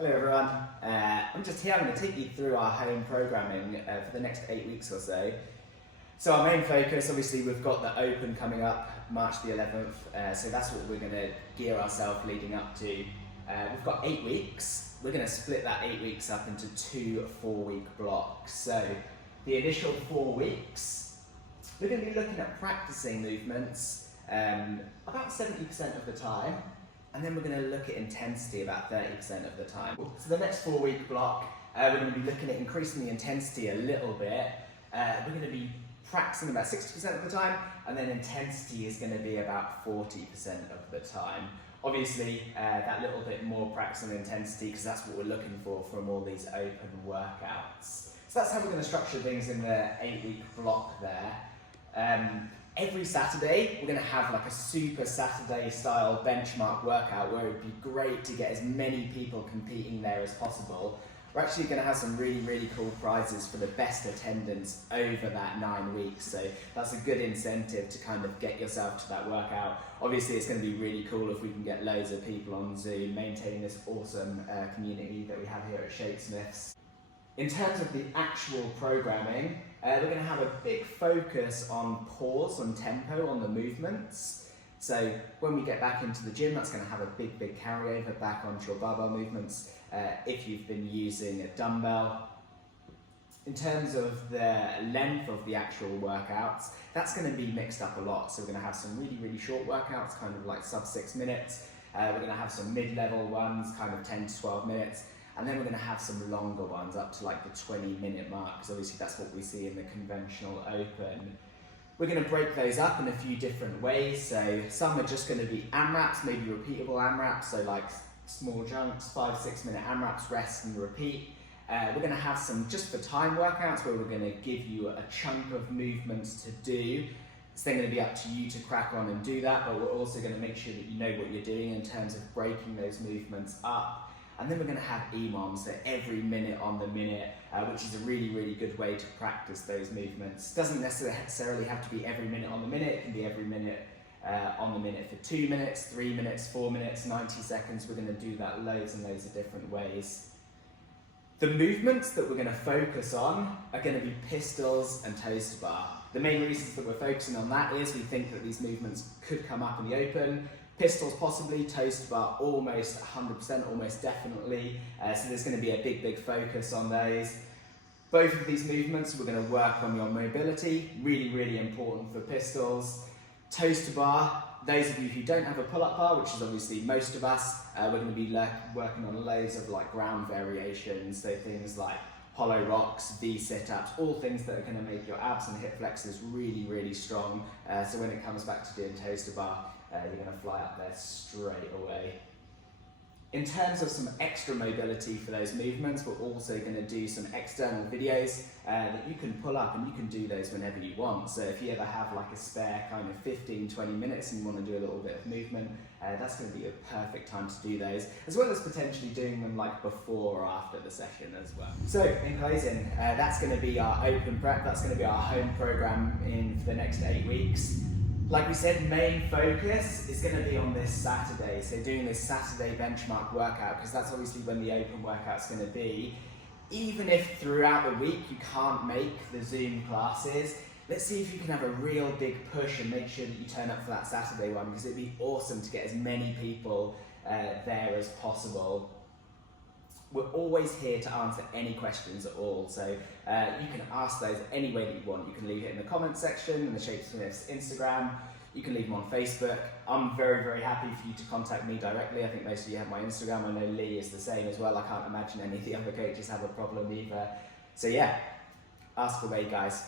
Hello everyone, I'm just here. I'm going to take you through our home programming for the next 8 weeks or so. So our main focus, obviously we've got the Open coming up March the 11th, so that's what we're going to gear ourselves leading up to. We've got 8 weeks. We're going to split that 8 weeks up into 2 4-week blocks. So the initial 4 weeks, we're going to be looking at practicing movements about 70% of the time. And then we're going to look at intensity about 30% of the time. So the next 4-week block, we're going to be looking at increasing the intensity a little bit. We're going to be practicing about 60% of the time, and then intensity is going to be about 40% of the time. Obviously, that little bit more practice and intensity, because that's what we're looking for from all these open workouts. So that's how we're going to structure things in the 8-week block there. Every Saturday, we're going to have like a super Saturday style benchmark workout where it would be great to get as many people competing there as possible. We're actually going to have some really cool prizes for the best attendance over that 9 weeks. So that's a good incentive to kind of get yourself to that workout. Obviously, it's going to be really cool if we can get loads of people on Zoom, maintaining this awesome community that we have here at Shapesmiths. In terms of the actual programming, we're going to have a big focus on pause, on tempo, on the movements. So when we get back into the gym, that's going to have a big carryover back onto your barbell movements if you've been using a dumbbell. In terms of the length of the actual workouts, that's going to be mixed up a lot. So we're going to have some really short workouts, kind of like sub 6 minutes. We're going to have some mid-level ones, kind of 10 to 12 minutes. And then we're going to have some longer ones up to like the 20-minute mark, because obviously that's what we see in the conventional Open. We're going to break those up in a few different ways. So some are just going to be AMRAPs, maybe repeatable AMRAPs, so like small chunks, 5-6 minute AMRAPs, rest and repeat. We're going to have some just for time workouts where we're going to give you a chunk of movements to do. It's then going to be up to you to crack on and do that, but we're also going to make sure that you know what you're doing in terms of breaking those movements up. And then we're going to have EMOMs, so every minute on the minute, which is a really good way to practice those movements. Doesn't necessarily have to be every minute on the minute. It can be every minute on the minute for 2 minutes, 3 minutes, 4 minutes, 90 seconds. We're going to do that loads and loads of different ways. The movements that we're going to focus on are going to be pistols and toes to bar. The main reasons that we're focusing on that is we think that these movements could come up in the Open. Pistols possibly, toes to bar almost 100%, almost definitely. So there's going to be a big focus on those. Both of these movements, we're going to work on your mobility, really important for pistols. Toes to bar, those of you who don't have a pull-up bar, which is obviously most of us, we're going to be working on loads of like ground variations, so things like hollow rocks, V sit-ups, all things that are going to make your abs and hip flexors really strong. So when it comes back to doing toes to bar, you're going to fly up there straight away. In terms of some extra mobility for those movements, we're also going to do some external videos that you can pull up, and you can do those whenever you want. So if you ever have like a spare kind of 15-20 minutes and you want to do a little bit of movement, that's going to be a perfect time to do those, as well as potentially doing them like before or after the session as well. So in closing, that's going to be our Open prep, that's going to be our home program for the next 8 weeks. Like we said, main focus is going to be on this Saturday, so doing this Saturday benchmark workout, because that's obviously when the Open workout's going to be. Even if throughout the week you can't make the Zoom classes, let's see if you can have a real big push and make sure that you turn up for that Saturday one, because it'd be awesome to get as many people there as possible. We're always here to answer any questions at all, so you can ask those any way that you want. You can leave it in the comments section, in the Shapesmiths Instagram, you can leave them on Facebook. I'm very happy for you to contact me directly. I think most of you have my Instagram. I know Lee is the same as well. I can't imagine any of the other coaches have a problem either. So yeah, ask away guys.